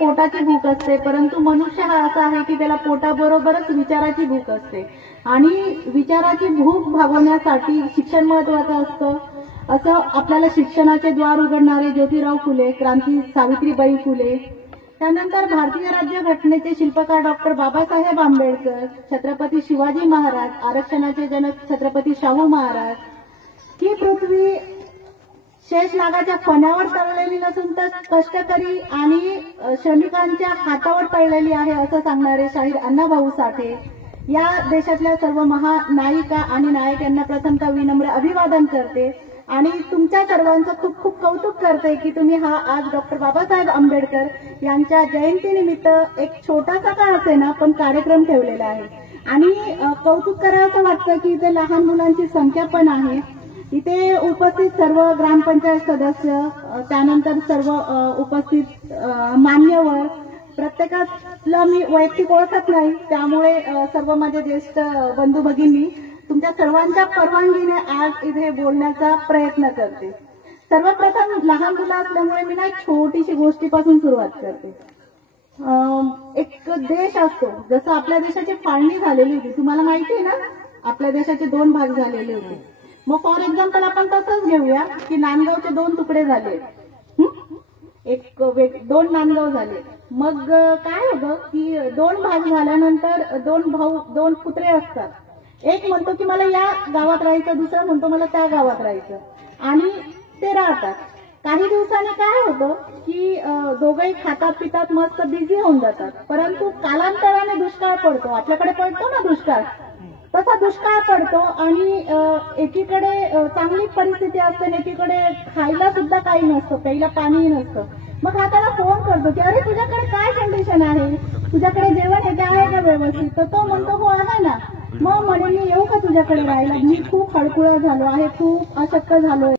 पोटाची भूक असते, परंतु मनुष्य हा असा आहे की त्याला पोटाबरोबरच विचाराची भूक असते आणि विचाराची भूक भागवण्यासाठी शिक्षण महत्वाचं असतं असं आपल्याला शिक्षणाचे द्वार उघडणारे ज्योतिराव फुले, क्रांती सावित्रीबाई फुले, त्यानंतर भारतीय राज्यघटनेचे शिल्पकार डॉक्टर बाबासाहेब आंबेडकर, छत्रपती शिवाजी महाराज, आरक्षणाचे जनक छत्रपती शाहू महाराज, ही पृथ्वी शेषनागाच्या फण्यावर तळलेली नसून तर कष्टकरी आणि श्रमिकांच्या हातावर तळलेली आहे असं सांगणारे शाहीर अण्णाभाऊ साठे, या देशातल्या सर्व महानायिका आणि नायक यांना प्रथमतः विनम्र अभिवादन करते आणि तुमच्या सर्वांचं खूप खूप कौतुक करते की तुम्ही हा आज डॉक्टर बाबासाहेब आंबेडकर यांच्या जयंतीनिमित्त एक छोटासा का असेना पण कार्यक्रम ठेवलेला आहे आणि कौतुक करावं वाटतं की इथे लहान मुलांची संख्या पण आहे. इथे उपस्थित सर्व ग्रामपंचायत सदस्य, त्यानंतर सर्व उपस्थित मान्यवर, प्रत्येकाला मी वैयक्तिक ओळखत नाही, त्यामुळे सर्व माझे ज्येष्ठ बंधू भगिनी तुमच्या सर्वांच्या परवानगीने आज इथे बोलण्याचा प्रयत्न करते. सर्वप्रथम लहान मुलं असल्यामुळे मी ना एक छोटीशी गोष्टीपासून सुरुवात करते. एक देश असतो, जसं आपल्या देशाची फाळणी झालेली होती, तुम्हाला माहिती आहे ना, आपल्या देशाचे 2 भाग झालेले होते. मग फॉर एक्झाम्पल आपण तसंच घेऊया की नांदगावचे 2 तुकडे झाले, 2 नांदगाव झाले. मग काय होतं की 2 भाग झाल्यानंतर 2 पुत्रे असतात. एक म्हणतो की मला या गावात राहायचं, दुसरा म्हणतो मला त्या गावात राहायचं आणि ते राहतात. काही दिवसांनी काय होतं की दोघंही खातात पितात मस्त बिझी होऊन जातात, परंतु कालांतराने दुष्काळ पडतो. आपल्याकडे पडतो ना दुष्काळ, तसा दुष्काळ पडतो आणि एकीकडे चांगली परिस्थिती असते आणि एकीकडे खायला सुद्धा काही नसतं, प्यायला पाणीही नसतं. मग हा त्याला फोन करतो की अरे तुझ्याकडे काय कंडिशन आहे, तुझ्याकडे जेवण येते आहे का व्यवस्थित, तर तो म्हणतो हो आहे ना. मग म्हणे मी येऊ का तुझ्याकडे राहायला, मी खूप हडकुळा झालो आहे, खूप अशक्त झालोय.